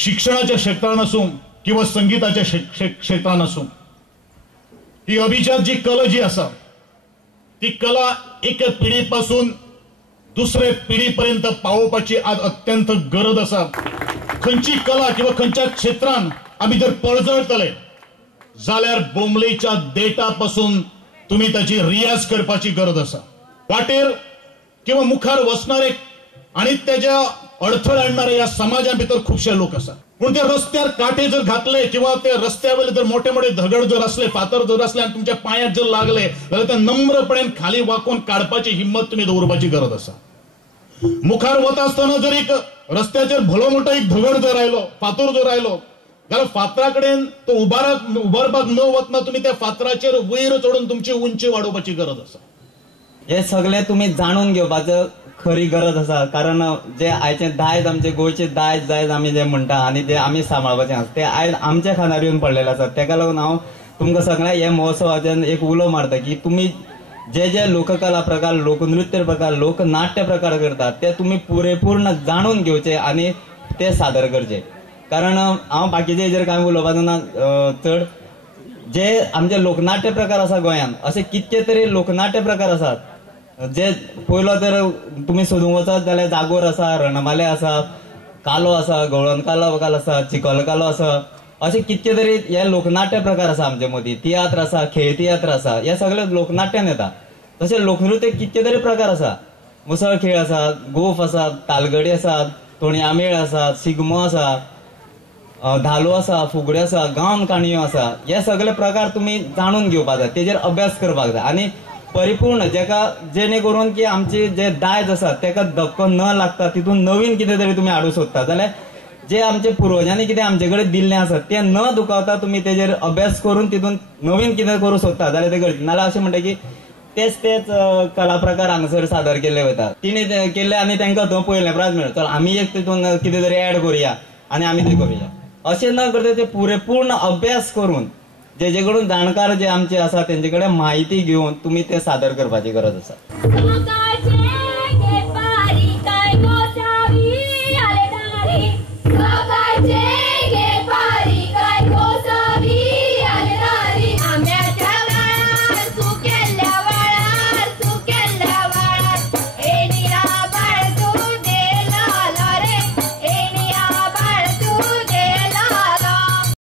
शिक्षणाच्या क्षेत्रान आसूं किंवा संगीताच्या क्षेत्रान आसूं, ही अभिजात जी कला जी आसा ती कला एका पिढीपासून दुसरे पिढीपर्यंत पावोवपाची आज अत्यंत गरज आसा। खंयची कला किंवा खंयच्या क्षेत्रान आमी जर पळजळतले जाल्यार बोमलेच्या देठापासून तुम्ही ताची रियाज करपाची गरज आसा। वाटेर किंवा मुखार वचणारे आणि त्याच्या अडथळे आणणारे या समाजा भितर खूपशे लोक आसा, पण ते रस्त्यार काटे जर घातले किंवा ते रस्त्यावयले जर मोठे मोठे दगड जर असले, फातर जर असले आणि तुमच्या पायात जर लागले जाल्यार ते नम्रपणे खाली वाकून काढपाची हिम्मत तुम्ही दवरपाची गरज आसा। मुखार वता आसतना जर एक रस्त्याचेर भलो मोठो एक दगड जर आयलो, फातर जर आयलो जाल्यार फातरा कडेन तो उबारपाक न वतना तुम्ही त्या फातराचेर वयर चढून तुमची उंची वाडोवपाची गरज आसा। हे सगळे तुम्ही जाणून घेवपाचं खरी गरज आसा, कारण जे आयचे दायज आमचे गोंयचे दायज आमी जे म्हणटा आणि जे आमी सांबाळपाचे आसा ते आयज आमच्या खांदार येवन पडलेले आसा। तेका लागून हांव तुमकां सगळ्यांक हे महोत्सवाच्यान एक उलो मारता की तुम्ही जे लोककला प्रकार, लोकनृत्य प्रकार, लोकनाट्य प्रकार करतात ते तुम्ही पुरेपूर्ण जाणून घेवचे आणि ते सादर करचे। कारण हांव बाकीचे हेजेर कांय उलोवपाचो ना चड। जे आमचे लोकनाट्य प्रकार आसा गोंयांत असे कितके तरी लोकनाट्य प्रकार आसात जे पयलो तर तुम्ही सोदूंक वचत जाल्यार जागोर आसा, रणमाले आसा, कालो आसा, गवळण कालो आसा, चिखल कालो आसा, असे कितके तरी हे लोकनाट्य प्रकार आसा आमचे मदीं। तियात्र आसा, खेळ तियात्र आसा, हे सगळे लोकनाट्यान येता। तसे लोकनृत्य कितके तरी प्रकार आसा, मुसळ खेळ आसा, गोफ आसा, तालगडी आसा, तोणया मेळ आसा, शिगमो आसा, धालो आसा, फुगड्यो आसा, गावन काणयो आसा, हे सगळे प्रकार तुम्ही जाणून घेवपाक जाय, तेजेर अभ्यास करपाक जाय आणि परिपूर्ण जेणे करून की आमचे जे दायज आसा तेका धक्को न लागता तितून नवीन कितें तरी तुम्ही हाडूंक सोदता जाल्यार जे आमचे पुर्वजांनी कितें आमचे कडेन दिल्लें आसा ते न दुखावता तुम्ही तेजेर अभ्यास करून तितून नवीन कितें करूंक सोदता जाल्यार ते गरजेचें। नाल्यार अशें म्हणटा की तेच कला प्रकार हांगासर सादर केले वता, तिणे केले आणि तांकां थंय पयलें प्रायज मेळ्ळो, तर आमी एक तितून कितें तरी ऍड करुया आणि आमी ते करुया, अशें न करता ते पुरेपूर्ण अभ्यास करून जे कडून जाणकार जे आमचे आसा तेंचे कडेन माहिती घेऊन तुम्ही ते सादर करपाची गरज आसा।